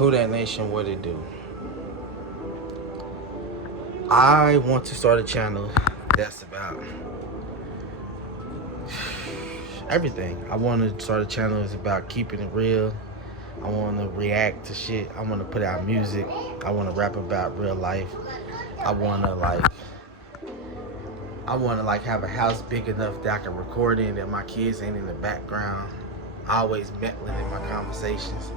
Who That Nation, what it do? I want to start a channel that's about everything. I want to start a channel that's about keeping it real. I want to react to shit. I want to put out music. I want to rap about real life. I want to have a house big enough that I can record in, that my kids ain't in the background, always meddling in my conversations.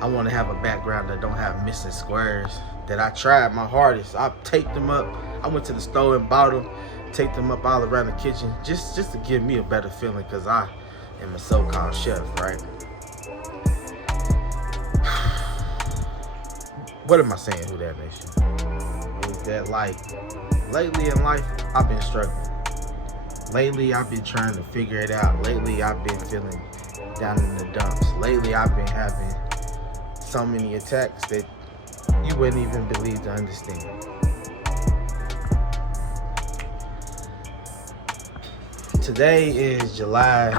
I want to have a background that don't have missing squares, that I tried my hardest. I taped them up. I went to the store and bought them, taped them up all around the kitchen, just to give me a better feeling, because I am a so-called chef, right? What am I saying, Who That Nation? Is that lately in life, I've been struggling. Lately, I've been trying to figure it out. Lately, I've been feeling down in the dumps. Lately, I've been having so many attacks that you wouldn't even believe to understand. Today is July.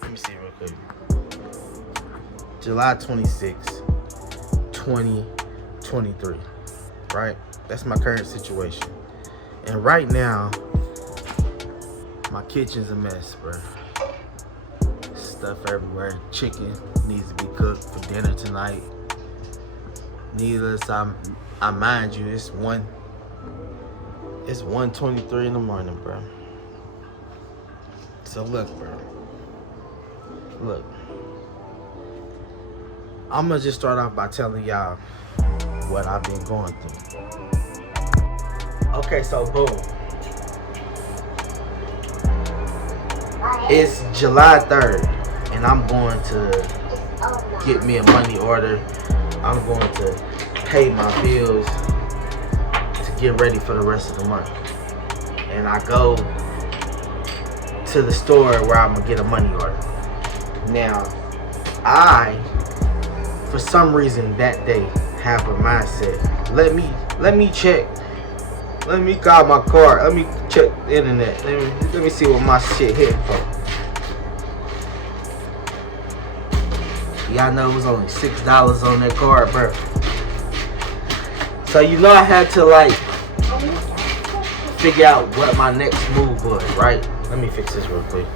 Let me see real quick. July 26, 2023. Right? That's my current situation. And right now, my kitchen's a mess, bro. Stuff everywhere. Chicken needs to be cooked for dinner tonight. Needless, I mind you, it's 1:23 in the morning, bro. So look, bro. Look. I'm gonna just start off by telling y'all what I've been going through. Okay, so boom. It's July 3rd, and I'm going to get me a money order. I'm going to pay my bills to get ready for the rest of the month. And I go to the store where I'm going to get a money order. Now, for some reason that day, have a mindset. Let me check. Let me call my card. Let me check the internet. Let me see what my shit hitting for. Y'all know it was only $6 on that card, bro. So you know I had to figure out what my next move was, right? Let me fix this real quick.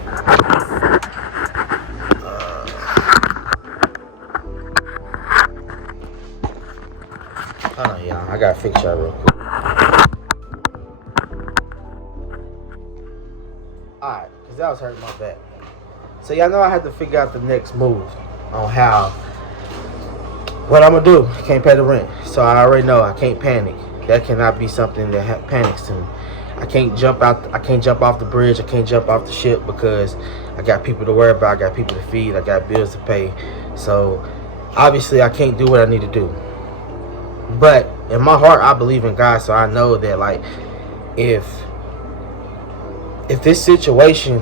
Hold on, y'all. I gotta fix y'all real quick. Alright, because that was hurting my back. So y'all know I had to figure out the next move on what I'm gonna do. I can't pay the rent, so I already know I can't panic. That cannot be something that panics to me. I can't jump off the bridge. I can't jump off the ship because I got people to worry about. I got people to feed. I got bills to pay. So obviously I can't do what I need to do. But in my heart, I believe in God, so I know that if this situation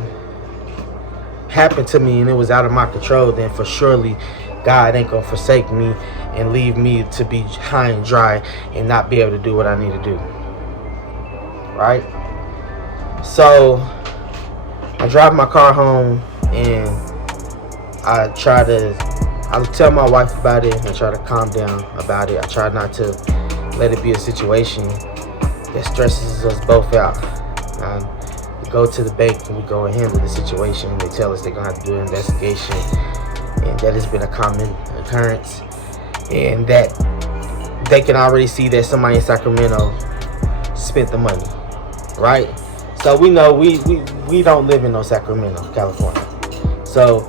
happened to me and it was out of my control, then for surely God ain't gonna forsake me and leave me to be high and dry and not be able to do what I need to do. Right? So I drive my car home and I tell my wife about it and try to calm down about it. I try not to let it be a situation that stresses us both out. We go to the bank and we go and handle the situation. They tell us they're gonna have to do an investigation, and that has been a common occurrence, and that they can already see that somebody in Sacramento spent the money, right? So we know we don't live in no Sacramento, California, so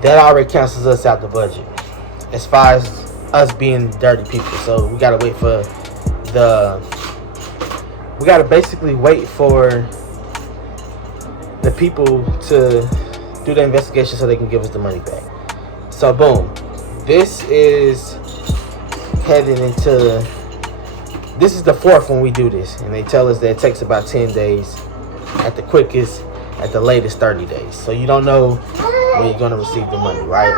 that already cancels us out the budget as far as us being dirty people. So we gotta basically wait for the people to do the investigation so they can give us the money back. So boom, this is the fourth when we do this, and they tell us that it takes about 10 days at the quickest, at the latest 30 days. So you don't know when you're gonna receive the money, right?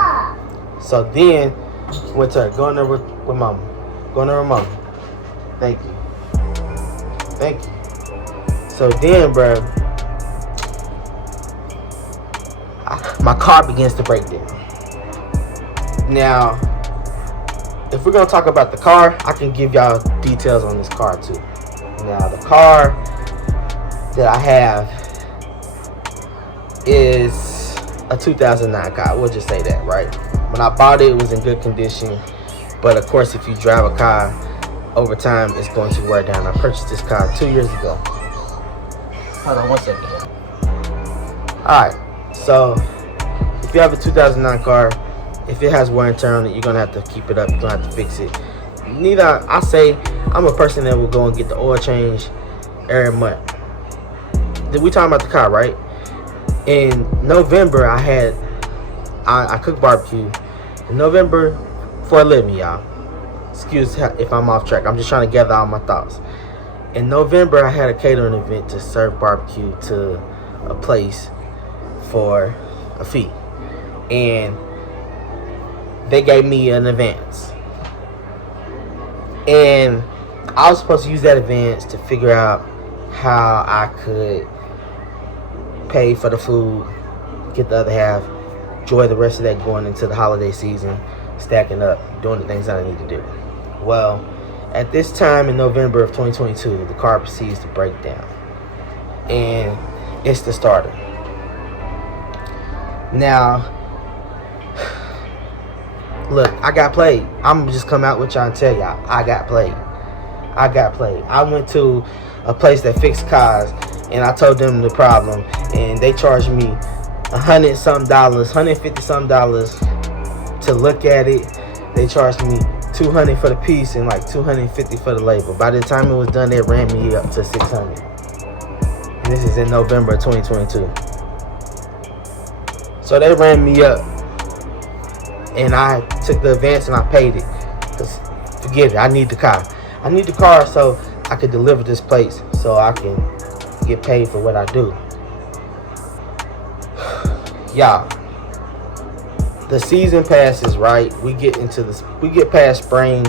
So then what's her going there with mama, going there with mama. Thank you. So then, bro, my car begins to break down. Now, if we're gonna talk about the car, I can give y'all details on this car too. Now, the car that I have is a 2009 car. We'll just say that, right? When I bought it, it was in good condition. But of course, if you drive a car over time, it's going to wear down. I purchased this car 2 years ago. Hold on one second. Alright, so if you have a 2009 car, if it has wear and tear on it, you're going to have to keep it up. You're going to have to fix it. I say I'm a person that will go and get the oil change every month. We talking about the car, right? In November, I cooked barbecue. In November, for a living, y'all. Excuse if I'm off track. I'm just trying to gather all my thoughts. In November, I had a catering event to serve barbecue to a place for a fee. And they gave me an advance. And I was supposed to use that advance to figure out how I could pay for the food, get the other half, enjoy the rest of that going into the holiday season, stacking up, doing the things that I need to do. Well, at this time in November of 2022, the car proceeds to break down. And it's the starter. Now, look, I got played. I'm just come out with y'all and tell y'all, I got played. I went to a place that fixed cars, and I told them the problem, and they charged me $150 to look at it. They charged me $200 for the piece and like $250 for the labor. By the time it was done, they ran me up to $600. And this is in November 2022. So they ran me up, and I took the advance and I paid it. Cause forget it, I need the car. I need the car so I could deliver this place, so I can get paid for what I do. Y'all, the season passes, right? We get past spring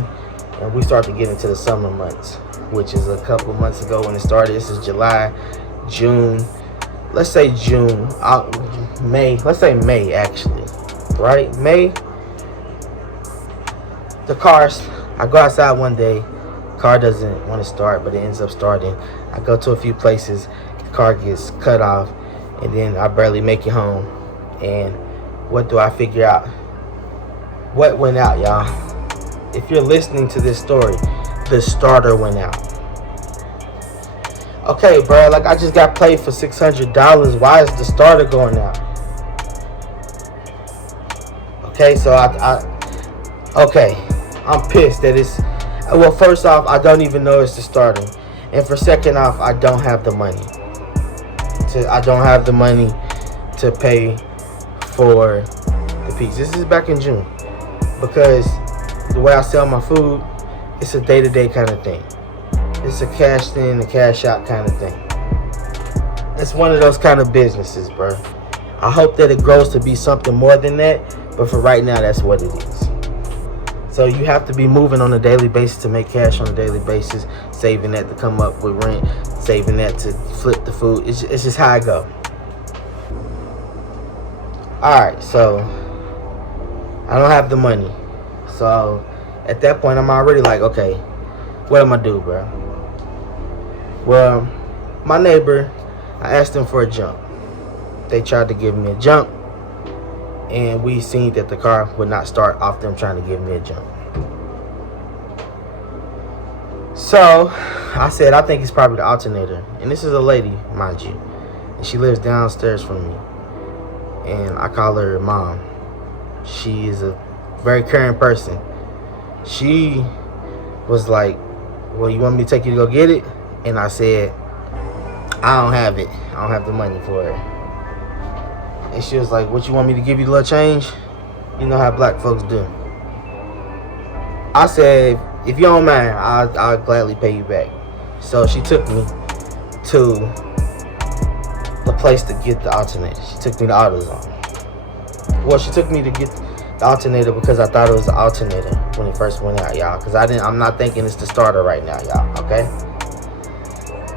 and we start to get into the summer months, which is a couple months ago when it started. This is July, June. Let's say June, May. Let's say May, actually, right? May. The cars. I go outside one day. Car doesn't want to start, but it ends up starting. I go to a few places. The car gets cut off, and then I barely make it home. And what do I figure out? What went out, y'all? If you're listening to this story, the starter went out. Okay, bro, like I just got played for $600. Why is the starter going out? Okay, so I'm pissed that it's, well, first off, I don't even know it's the starter. And for second off, I don't have the money. I don't have the money to pay for the piece. This is back in June, because the way I sell my food, it's a day-to-day kind of thing. It's a cash in and cash out kind of thing. It's one of those kind of businesses, bro. I hope that it grows to be something more than that, but for right now, that's what it is. So you have to be moving on a daily basis to make cash on a daily basis, saving that to come up with rent, saving that to flip the food. It's just how I go. Alright, so I don't have the money. So at that point, I'm already like, okay, what am I do, bro? Well, my neighbor, I asked them for a jump. They tried to give me a jump, and we seen that the car would not start off them trying to give me a jump. So I said, I think it's probably the alternator. And this is a lady, mind you, and she lives downstairs from me, and I call her mom. She is a very caring person. She was like, well, you want me to take you to go get it? And I said, I don't have it. I don't have the money for it. And she was like, what, you want me to give you a little change? You know how black folks do. I said, if you don't mind, I'll gladly pay you back. So she took me to the place to get the alternator. She took me to AutoZone. Well, she took me to get the alternator because I thought it was the alternator when it first went out, y'all. Because I'm not thinking it's the starter right now, y'all, okay?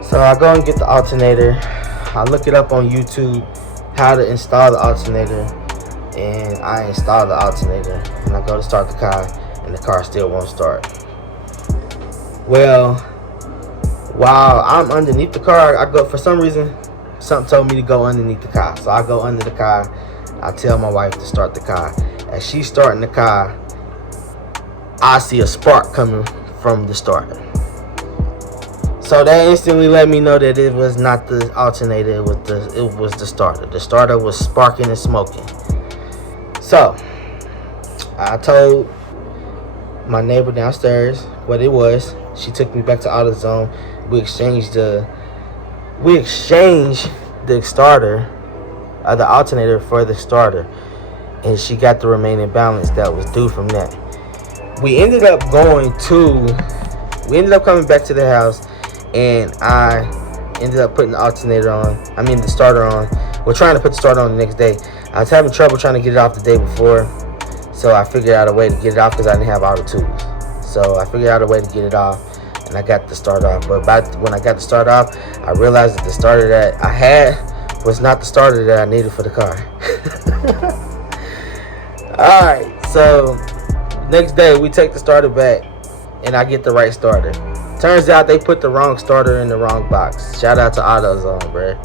So I go and get the alternator. I look it up on YouTube, how to install the alternator. and I install the alternator, and I go to start the car, and the car still won't start. Well, while I'm underneath the car, I go, for some reason, something told me to go underneath the car. So I go under the car. I tell my wife to start the car. As she's starting the car, I see a spark coming from the starter. So that instantly let me know that it was not the alternator, it was the starter. The starter was sparking and smoking. So I told my neighbor downstairs what it was. She took me back to AutoZone. We exchanged the starter, the alternator for the starter, and she got the remaining balance that was due from that. We ended up coming back to the house, and I ended up putting the the starter on. We're trying to put the starter on the next day. I was having trouble trying to get it off the day before, so I figured out a way to get it off because I didn't have all the tools. So I figured out a way to get it off, and I got the starter off. But when I got the starter off, I realized that the starter that I had was not the starter that I needed for the car. Alright, so next day we take the starter back, and I get the right starter. Turns out they put the wrong starter in the wrong box. Shout out to AutoZone, bruh.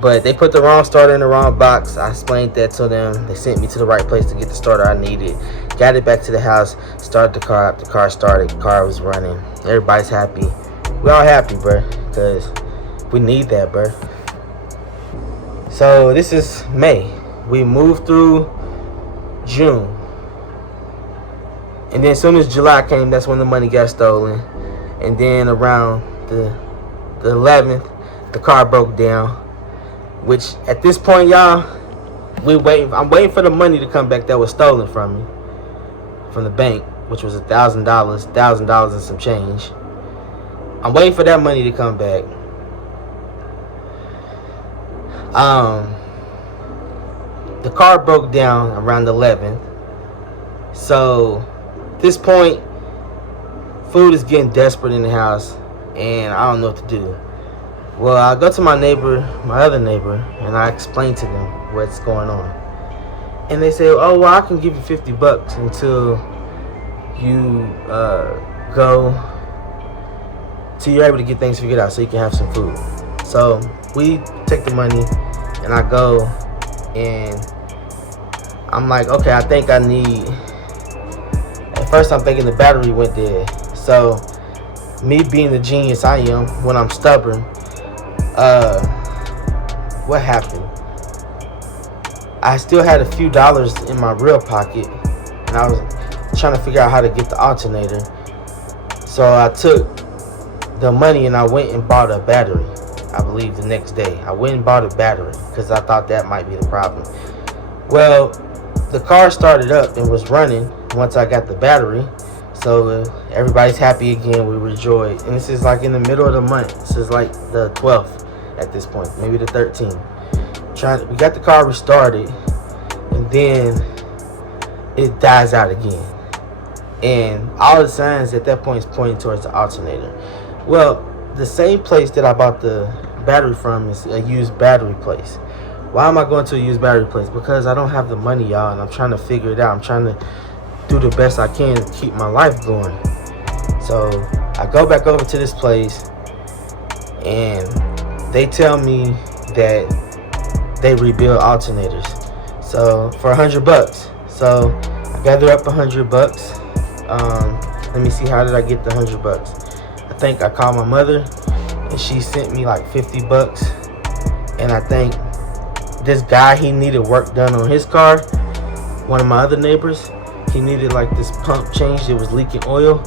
But they put the wrong starter in the wrong box. I explained that to them. They sent me to the right place to get the starter I needed. Got it back to the house. Started the car up. The car started. The car was running. Everybody's happy. We all happy, bruh. Because we need that, bruh. So this is May. We moved through June. And then as soon as July came, that's when the money got stolen. And then around the 11th, the car broke down. Which at this point, y'all, I'm waiting for the money to come back that was stolen from me, from the bank, which was $1,000 and some change. I'm waiting for that money to come back. The car broke down around the 11th. So at this point, food is getting desperate in the house, and I don't know what to do. Well, I go to my other neighbor, and I explain to them what's going on. And they say, oh, well, I can give you $50 until you're able to get things figured out so you can have some food. So we take the money, and I go, and I'm like, okay, I think I need, at first I'm thinking the battery went dead. So me being the genius I am, when I'm stubborn, what happened? I still had a few dollars in my real pocket, and I was trying to figure out how to get the alternator. So I took the money and I went and bought a battery. I believe the next day I went and bought a battery because I thought that might be the problem. Well, the car started up and was running once I got the battery. So everybody's happy again. We rejoice. And this is like in the middle of the month. This is like the 12th at this point, maybe the 13th. We got the car restarted, and then it dies out again. And all the signs at that point is pointing towards the alternator. Well, the same place that I bought the battery from is a used battery place. Why am I going to a used battery place? Because I don't have the money, y'all, and I'm trying to figure it out. I'm trying to do the best I can to keep my life going. So I go back over to this place, and they tell me that they rebuild alternators. So for $100. So I gather up $100. Let me see, how did I get the $100? I think I called my mother, and she sent me like $50. And I think this guy, he needed work done on his car. One of my other neighbors, he needed like this pump changed. It was leaking oil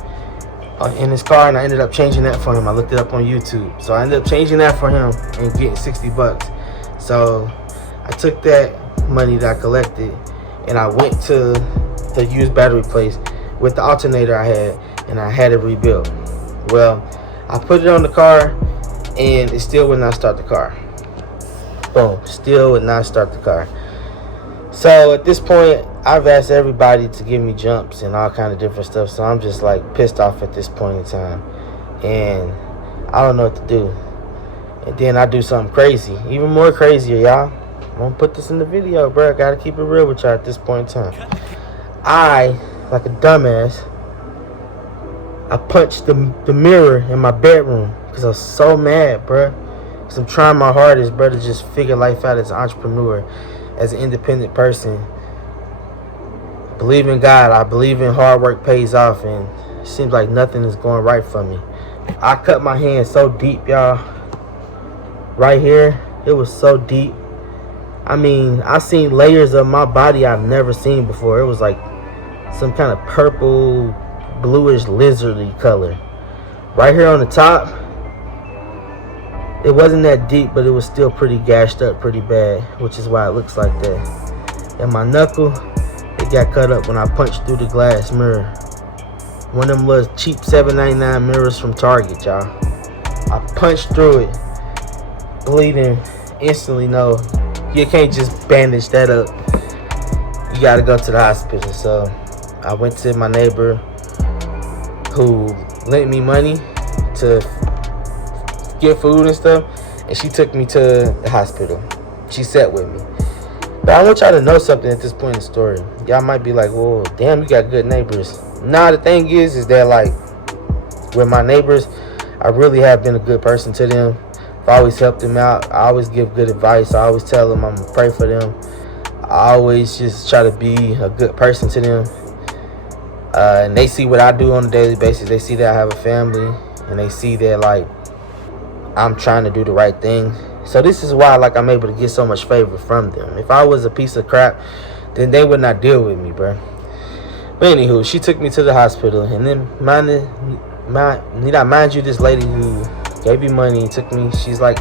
in his car, and I ended up changing that for him. I looked it up on YouTube. So I ended up changing that for him and getting $60. So I took that money that I collected, and I went to the used battery place with the alternator I had, and I had it rebuilt. Well, I put it on the car, and it still would not start the car. Boom, still would not start the car. So at this point, I've asked everybody to give me jumps and all kind of different stuff. So I'm just like pissed off at this point in time, and I don't know what to do. And then I do something crazy, even more crazier, y'all. I'm gonna put this in the video, bro. I gotta keep it real with y'all at this point in time. I, like a dumbass, I punched the mirror in my bedroom because I was so mad, bro. Because I'm trying my hardest, bro, to just figure life out as an entrepreneur, as an independent person. Believe in God. I believe in hard work pays off, and it seems like nothing is going right for me. I cut my hand so deep, y'all. Right here, it was so deep. I mean, I seen layers of my body I've never seen before. It was like some kind of purple, bluish, lizardy color. Right here on the top, it wasn't that deep, but it was still pretty gashed up pretty bad, which is why it looks like that. And my knuckle, it got cut up when I punched through the glass mirror. One of them little cheap $7.99 mirrors from Target, y'all. I punched through it, bleeding instantly. No, you can't just bandage that up. You gotta go to the hospital. So I went to my neighbor who lent me money to get food and stuff, and she took me to the hospital. She sat with me. But I want y'all to know something at this point in the story. Y'all might be like, well, damn, you got good neighbors. Nah, the thing is that, like, with my neighbors, I really have been a good person to them. I've always helped them out. I always give good advice. I always tell them I'm going to pray for them. I always just try to be a good person to them. And they see what I do on a daily basis. They see that I have a family, and they see that, like, I'm trying to do the right thing. So this is why, like, I'm able to get so much favor from them. If I was a piece of crap, then they would not deal with me, bro. But anywho, she took me to the hospital, and then mind you, this lady who gave me money took me. She's like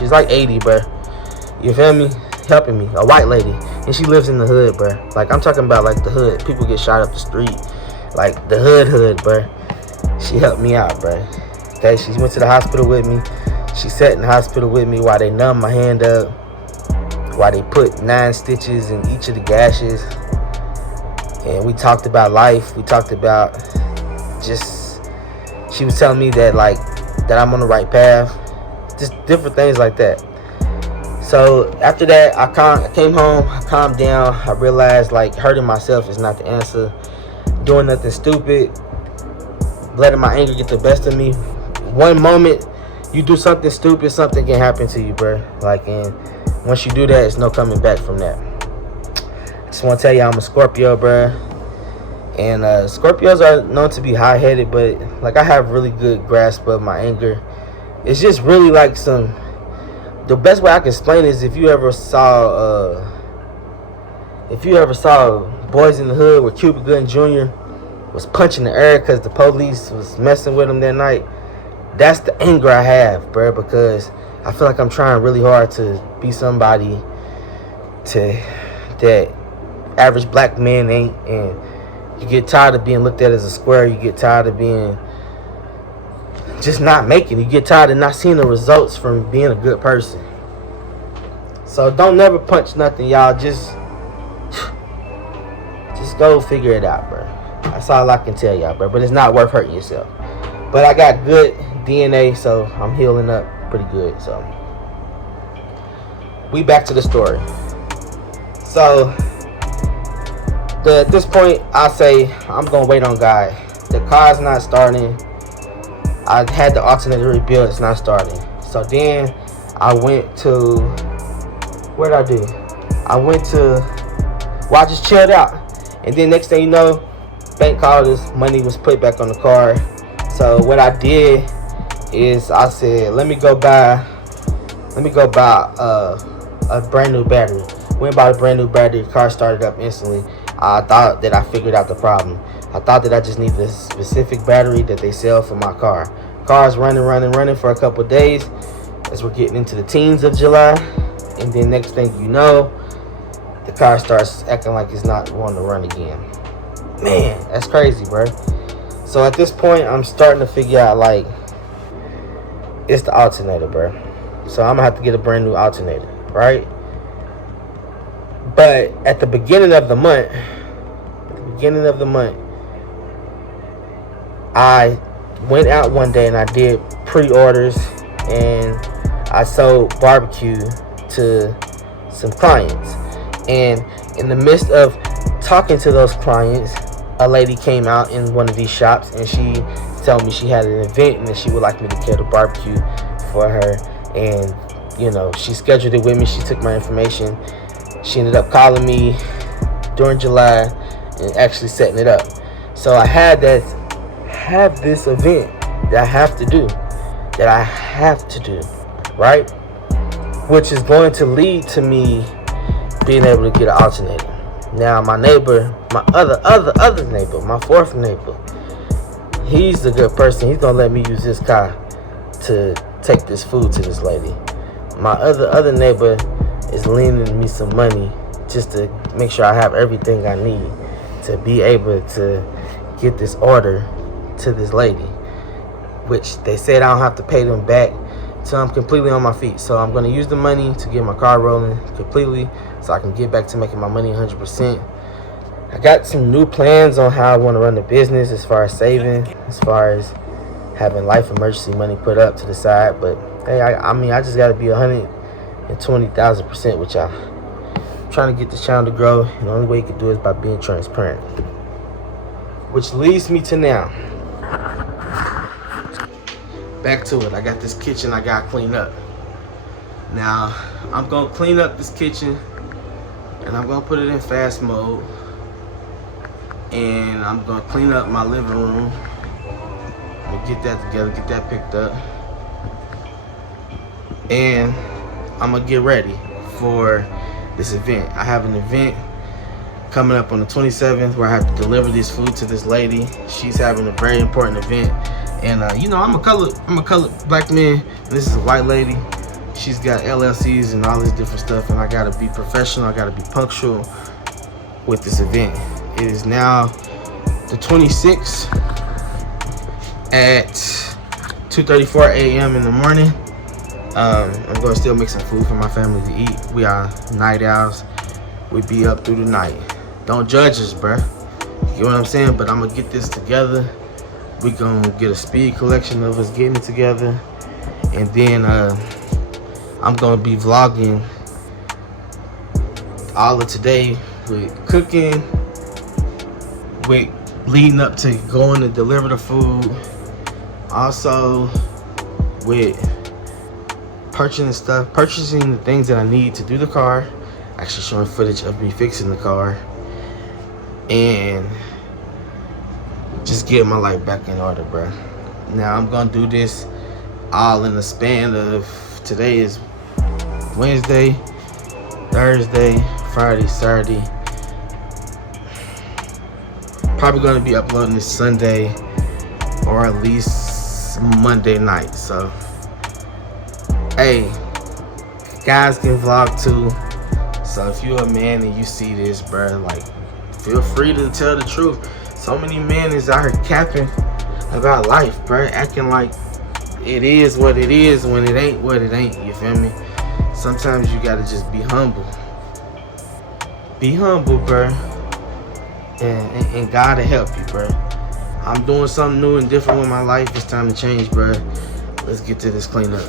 80, bro. You feel me? Helping me, a white lady, and she lives in the hood, bro. Like, I'm talking about, like, the hood. People get shot up the street, like the hood, bro. She helped me out, bro. Okay, she went to the hospital with me. She sat in the hospital with me while they numb my hand up, while they put 9 stitches in each of the gashes. And we talked about life. We talked about just, she was telling me that, like, that I'm on the right path. Just different things like that. So after that, I came home, I calmed down. I realized, like, hurting myself is not the answer. Doing nothing stupid, letting my anger get the best of me. One moment you do something stupid, something can happen to you, bro. Like, and once you do that, it's no coming back from that. I just want to tell you, I'm a Scorpio, bro. And Scorpios are known to be high-headed, but, like, I have really good grasp of my anger. It's just really like the best way I can explain it is if you ever saw Boys in the Hood where Cuba Gooding Jr. was punching the air because the police was messing with him that night. That's the anger I have, bro, because I feel like I'm trying really hard to be somebody that average black men ain't, and you get tired of being looked at as a square. You get tired of being just not making. You get tired of not seeing the results from being a good person. So don't never punch nothing, y'all. Just go figure it out, bro. That's all I can tell y'all, bro. But it's not worth hurting yourself. But I got good DNA, so I'm healing up pretty good. So we back to the story. So at this point, I say I'm gonna wait on God. The car's not starting. I had the alternator rebuilt. It's not starting. So then I went to, what did I do? I just chilled out. And then next thing you know, bank called us. Money was put back on the car. So what I did is I said, let me go buy a brand new battery. Went and bought a brand new battery. The car started up instantly. I thought that I figured out the problem. I thought that I just needed a specific battery that they sell for my car. Car's running for a couple of days as we're getting into the teens of July. And then next thing you know, the car starts acting like it's not wanting to run again. Man, that's crazy, bro. So at this point, I'm starting to figure out, like, it's the alternator, bro. So I'm gonna have to get a brand new alternator, right? But at the beginning of the month, I went out one day and I did pre-orders, and I sold barbecue to some clients. And in the midst of talking to those clients, a lady came out in one of these shops and she told me she had an event and that she would like me to cater barbecue for her. And she scheduled it with me. She took my information. She ended up calling me during July and actually setting it up. So I have this event that I have to do, right? Which is going to lead to me being able to get an alternator. Now my neighbor, my other neighbor, my fourth neighbor, he's a good person. He's gonna let me use this car to take this food to this lady. My other neighbor is lending me some money just to make sure I have everything I need to be able to get this order to this lady, which they said I don't have to pay them back till I'm completely on my feet. So I'm going to use the money to get my car rolling completely so I can get back to making my money 100%. I got some new plans on how I want to run the business as far as saving, as far as having life emergency money put up to the side. But hey, I just got to be 120,000% with y'all. I'm trying to get this channel to grow, and the only way you can do it is by being transparent. Which leads me to now. Back to it. I got this kitchen I got to clean up. Now, I'm going to clean up this kitchen, and I'm going to put it in fast mode. And I'm going to clean up my living room. I'm going to get that together, get that picked up. And I'm going to get ready for this event. I have an event coming up on the 27th where I have to deliver this food to this lady. She's having a very important event. And I'm a colored black man, and this is a white lady. She's got LLCs and all this different stuff, and I gotta be professional. I gotta be punctual with this event. It is now the 26th at 2:34 a.m. in the morning. I'm gonna still make some food for my family to eat. We are night owls. We be up through the night. Don't judge us, bruh. You know what I'm saying? But I'm gonna get this together. We gonna get a speed collection of us getting it together, and then I'm gonna be vlogging all of today with cooking, with leading up to going to deliver the food, also with purchasing the things that I need to do the car, actually showing footage of me fixing the car, and just getting my life back in order, bro. Now I'm gonna do this all in the span of, today is Wednesday, Thursday, Friday, Saturday. Probably gonna be uploading this Sunday or at least Monday night. So hey, guys can vlog too. So if you're a man and you see this, bro, like, feel free to tell the truth. So many men is out here capping about life, bro, acting like it is what it is when it ain't what it ain't. You feel me? Sometimes you gotta just be humble. Be humble, bro, and God will help you, bro. I'm doing something new and different with my life. It's time to change, bro. Let's get to this cleanup.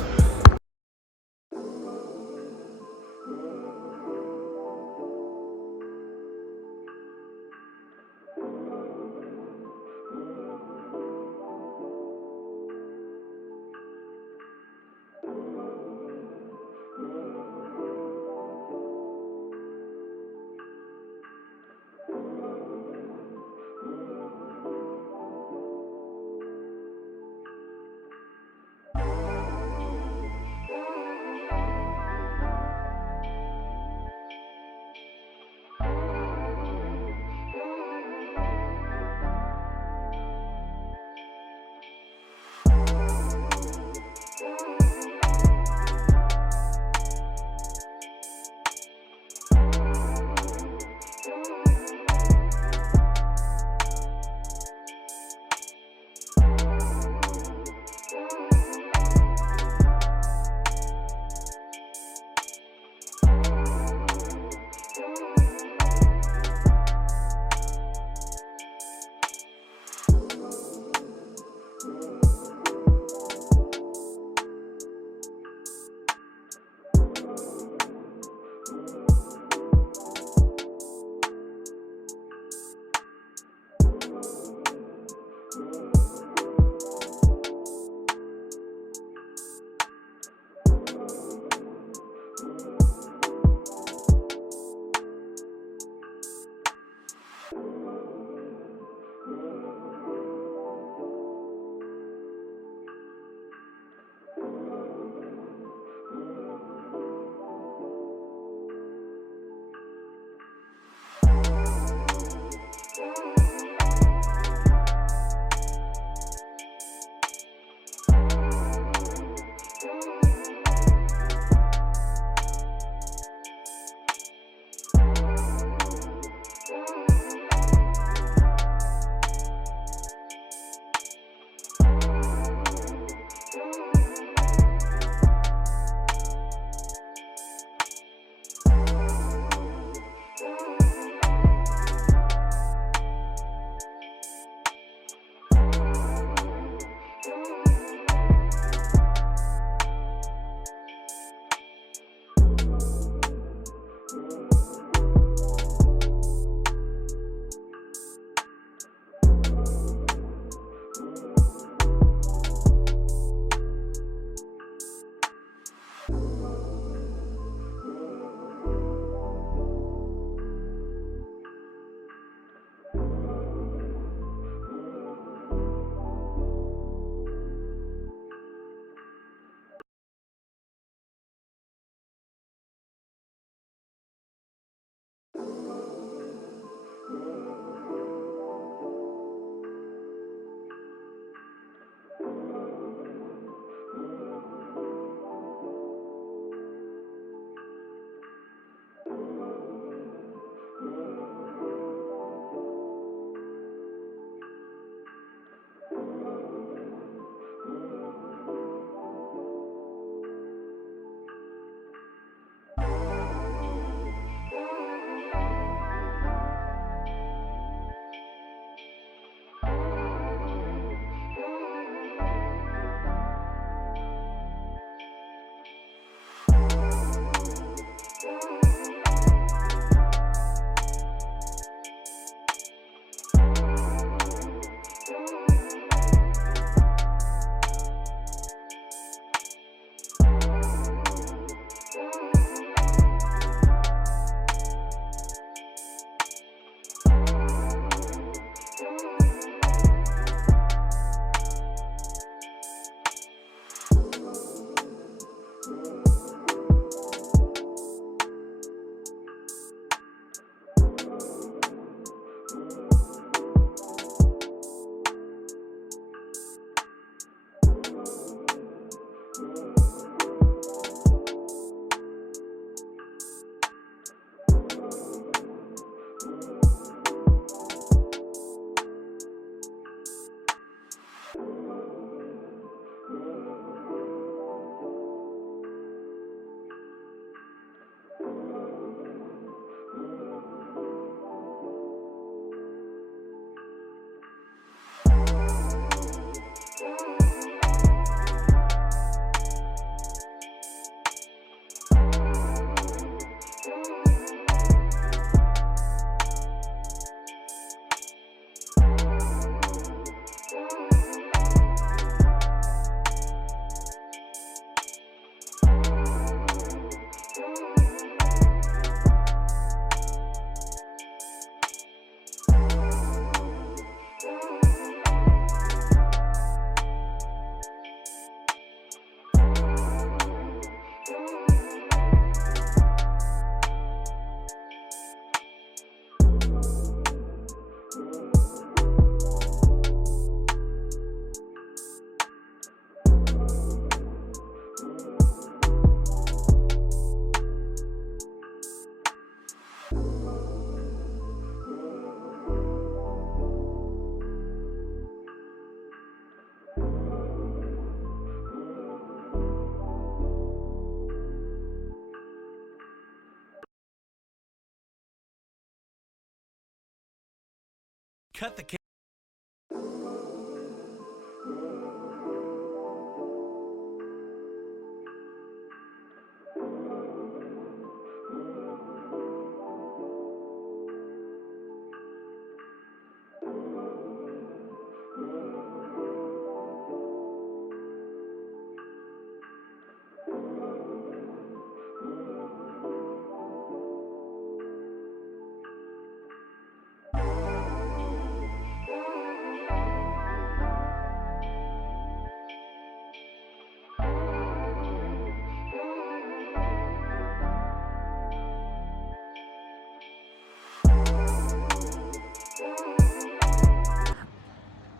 Cut the cable.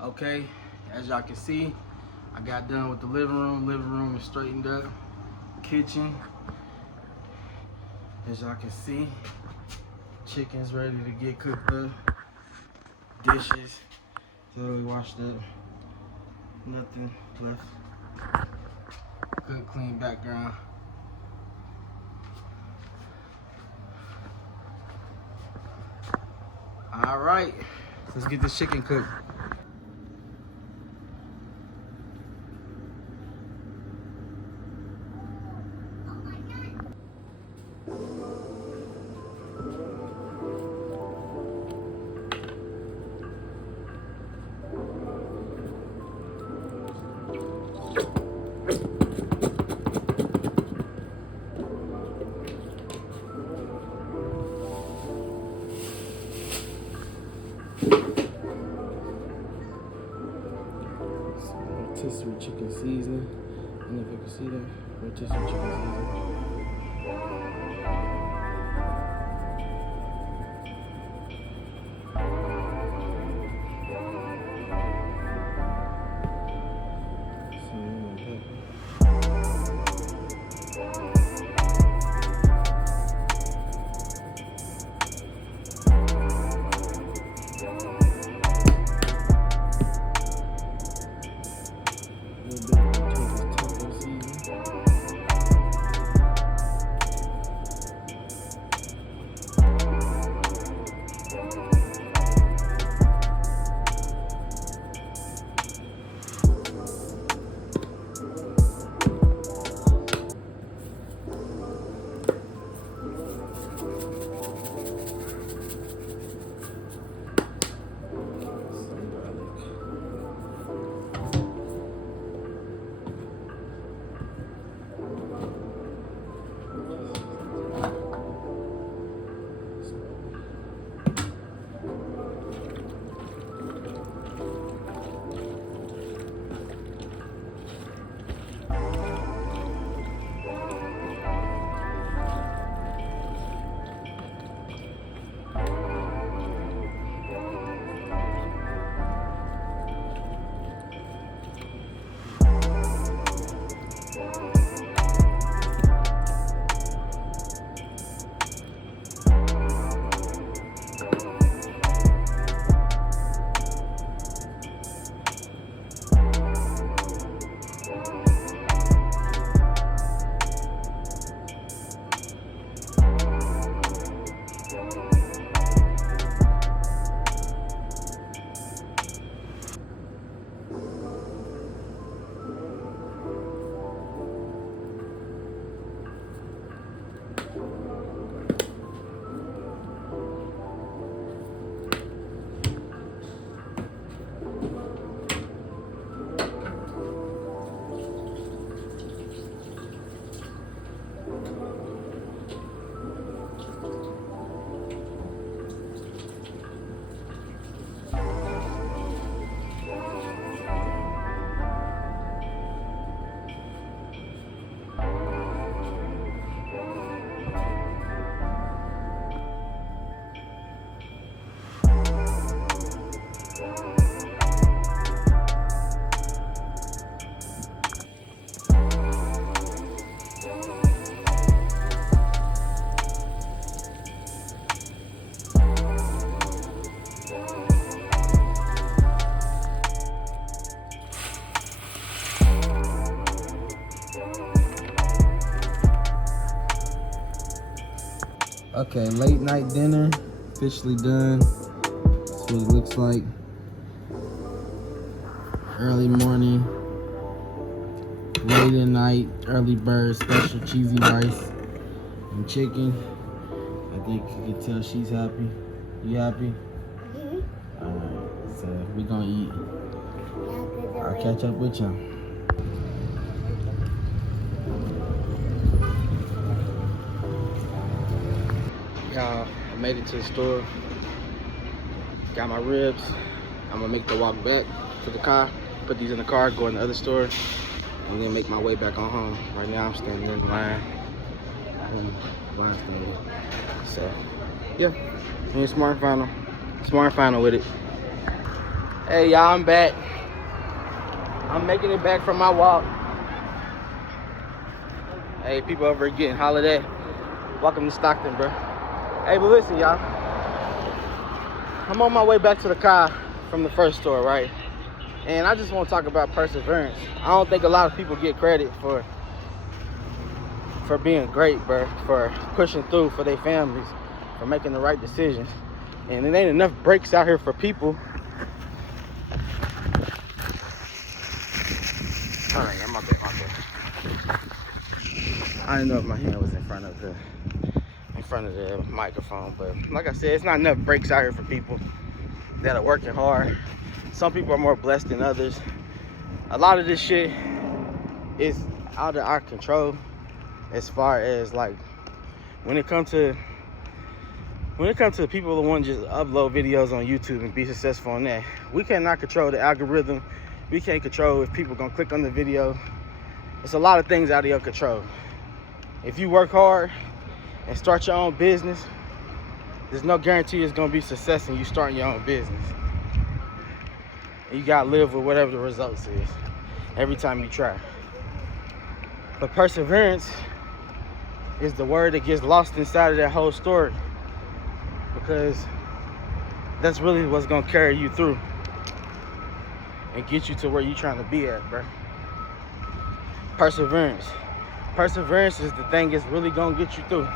Okay, as y'all can see, I got done with the living room. Living room is straightened up. Kitchen, as y'all can see, chicken's ready to get cooked up. Dishes, totally washed up. Nothing left. Good clean background. All right, let's get this chicken cooked. Rotisserie chicken seasoning. I don't know if you can see that. Rotisserie chicken seasoning. Okay, late night dinner officially done. That's what it looks like. Early morning, late at night, early bird, special cheesy rice and chicken. I think you can tell she's happy. You happy? Mm-hmm. Alright, so we gonna eat. I'll catch up with y'all. Y'all, I made it to the store. Got my ribs. I'm gonna make the walk back to the car. Put these in the car, go in the other store, and then make my way back on home. Right now I'm standing in line. So, yeah. And smart final. Smart final with it. Hey y'all, I'm back. I'm making it back from my walk. Hey, people over here getting holiday. Welcome to Stockton, bro. Hey, but listen, y'all. I'm on my way back to the car from the first store, right? And I just want to talk about perseverance. I don't think a lot of people get credit for being great, bro, for pushing through for their families, for making the right decisions. And it ain't enough breaks out here for people. All right, I'm up there. I didn't know if my hand was in front of the microphone, but like I said, it's not enough breaks out here for people that are working hard. Some people are more blessed than others. A lot of this shit is out of our control, as far as like when it comes to people who want to just upload videos on YouTube and be successful on that. We cannot control the algorithm. We can't control if people gonna click on the video. It's a lot of things out of your control. If you work hard and start your own business, there's no guarantee it's gonna be success in you starting your own business. And you gotta live with whatever the results is every time you try. But perseverance is the word that gets lost inside of that whole story, because that's really what's gonna carry you through and get you to where you're trying to be at, bro. Perseverance. Perseverance is the thing that's really gonna get you through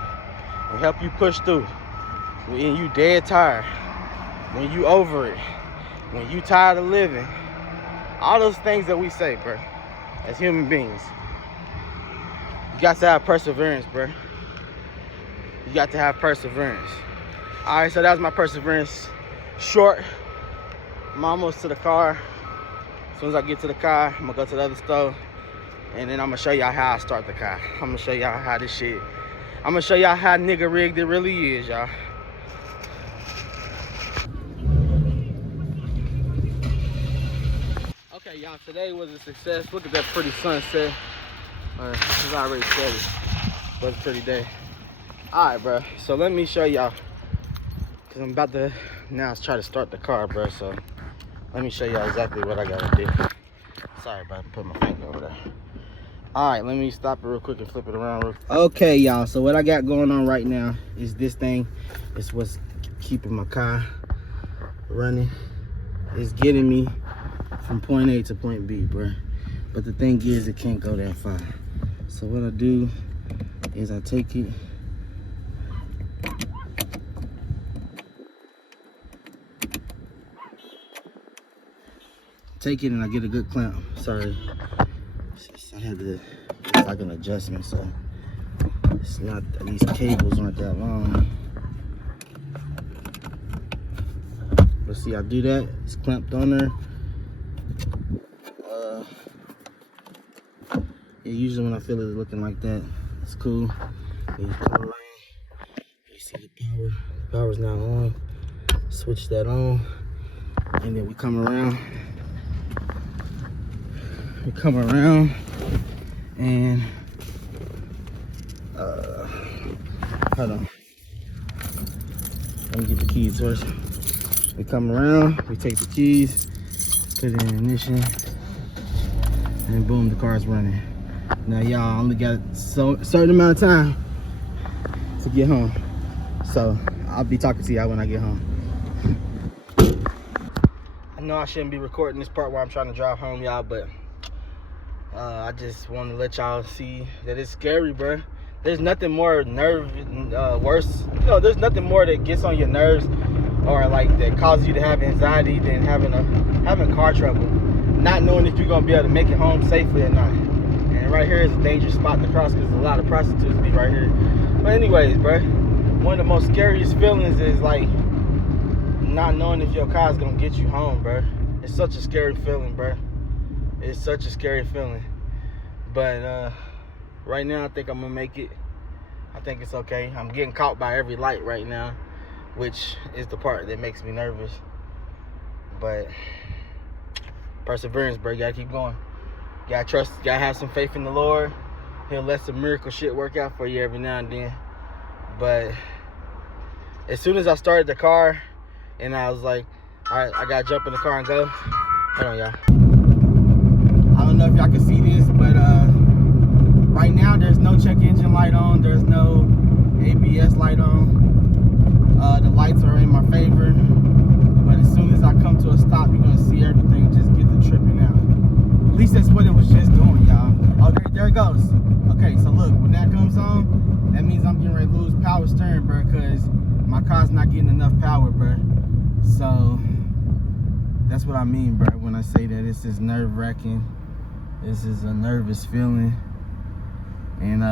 and help you push through. When you dead tired, when you over it, when you tired of living, all those things that we say, bro, as human beings. You got to have perseverance, bro. You got to have perseverance. All right, so that was my perseverance short. I'm almost to the car. As soon as I get to the car, I'm gonna go to the other store, and then I'm gonna show y'all how I start the car. I'm gonna show y'all how this shit, I'm gonna show y'all how nigga rigged it really is, y'all. Okay, y'all, today was a success. Look at that pretty sunset. It's already steady, but it's a pretty day. All right, bro, so let me show y'all, because I'm about to now try to start the car, bro. So let me show y'all exactly what I gotta do. Sorry about to put my finger over there. All right, let me stop it real quick and flip it around. Okay, y'all, so what I got going on right now is this thing. It's what's keeping my car running. It's getting me from point A to point B, bro. But the thing is, it can't go that far. So what I do is I take it, and I get a good clamp. Sorry, I had to, it's like an adjustment, so it's not, these cables aren't that long. But see, I do that, it's clamped on there. Yeah, usually when I feel it looking like that, it's cool. And you come around, you see the power. The power's now on. Switch that on, and then we come around. And hold on. Let me get the keys first. We come around, we take the keys, put it in ignition, and boom, the car's running. Now y'all only got a certain amount of time to get home. So I'll be talking to y'all when I get home. I know I shouldn't be recording this part while I'm trying to drive home, y'all, but I just want to let y'all see that it's scary, bro. There's nothing more worse. You know, there's nothing more that gets on your nerves or like that causes you to have anxiety than having car trouble, not knowing if you're gonna be able to make it home safely or not. And right here is a dangerous spot to cross because a lot of prostitutes be right here. But anyways, bro, one of the most scariest feelings is like not knowing if your car is gonna get you home, bro. It's such a scary feeling, bro. It's such a scary feeling. But right now I think I'm gonna make it. I think it's okay. I'm getting caught by every light right now, which is the part that makes me nervous. But perseverance, bro. You gotta keep going. You gotta trust, you gotta have some faith in the Lord. He'll let some miracle shit work out for you every now and then. But as soon as I started the car and I was like, all right, I gotta jump in the car and go. Hold on, y'all. I don't know if y'all can see this, but right now there's no check engine light on. There's no ABS light on. The lights are in my favor. But as soon as I come to a stop, you're gonna see everything just get the tripping out. At least that's what it was just doing, y'all. Oh, there it goes. Okay, so look, when that comes on, that means I'm getting ready to lose power steering, bro, because my car's not getting enough power, bro. So that's what I mean, bro, when I say that this is nerve-wracking. This is a nervous feeling. And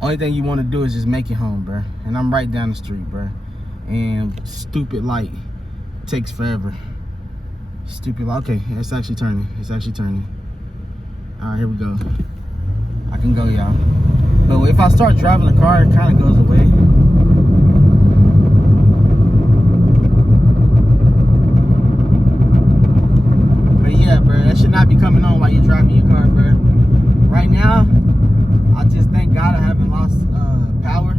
only thing you want to do is just make it home, bro. And I'm right down the street, bro. And stupid light takes forever. Stupid light. Okay, it's actually turning. It's actually turning. All right, here we go. I can go, y'all. But if I start driving the car, it kind of goes away. But yeah, bro, that should not be coming on while you're driving your car, bro. Right now, I just thank God I haven't lost power.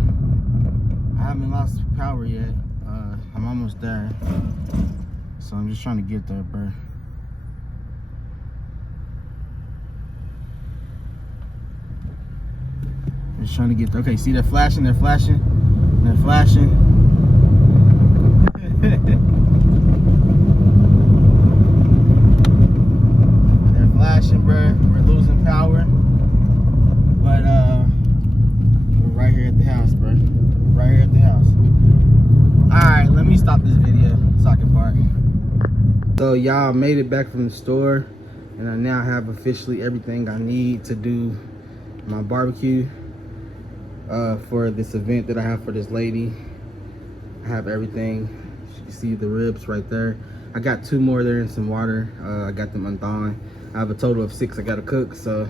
I haven't lost power yet. I'm almost there. So I'm just trying to get there, bro. Just trying to get there. Okay, see, they're flashing, they're flashing, they're flashing. They're flashing, bro. We're losing power. But we're right here at the house, bro. Right here at the house. Alright, let me stop this video so I can park. So y'all made it back from the store, and I now have officially everything I need to do my barbecue for this event that I have for this lady. I have everything. You can see the ribs right there. I got 2 more there in some water. I got them unthawing. I have a total of 6 I gotta cook, so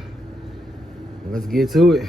let's get to it.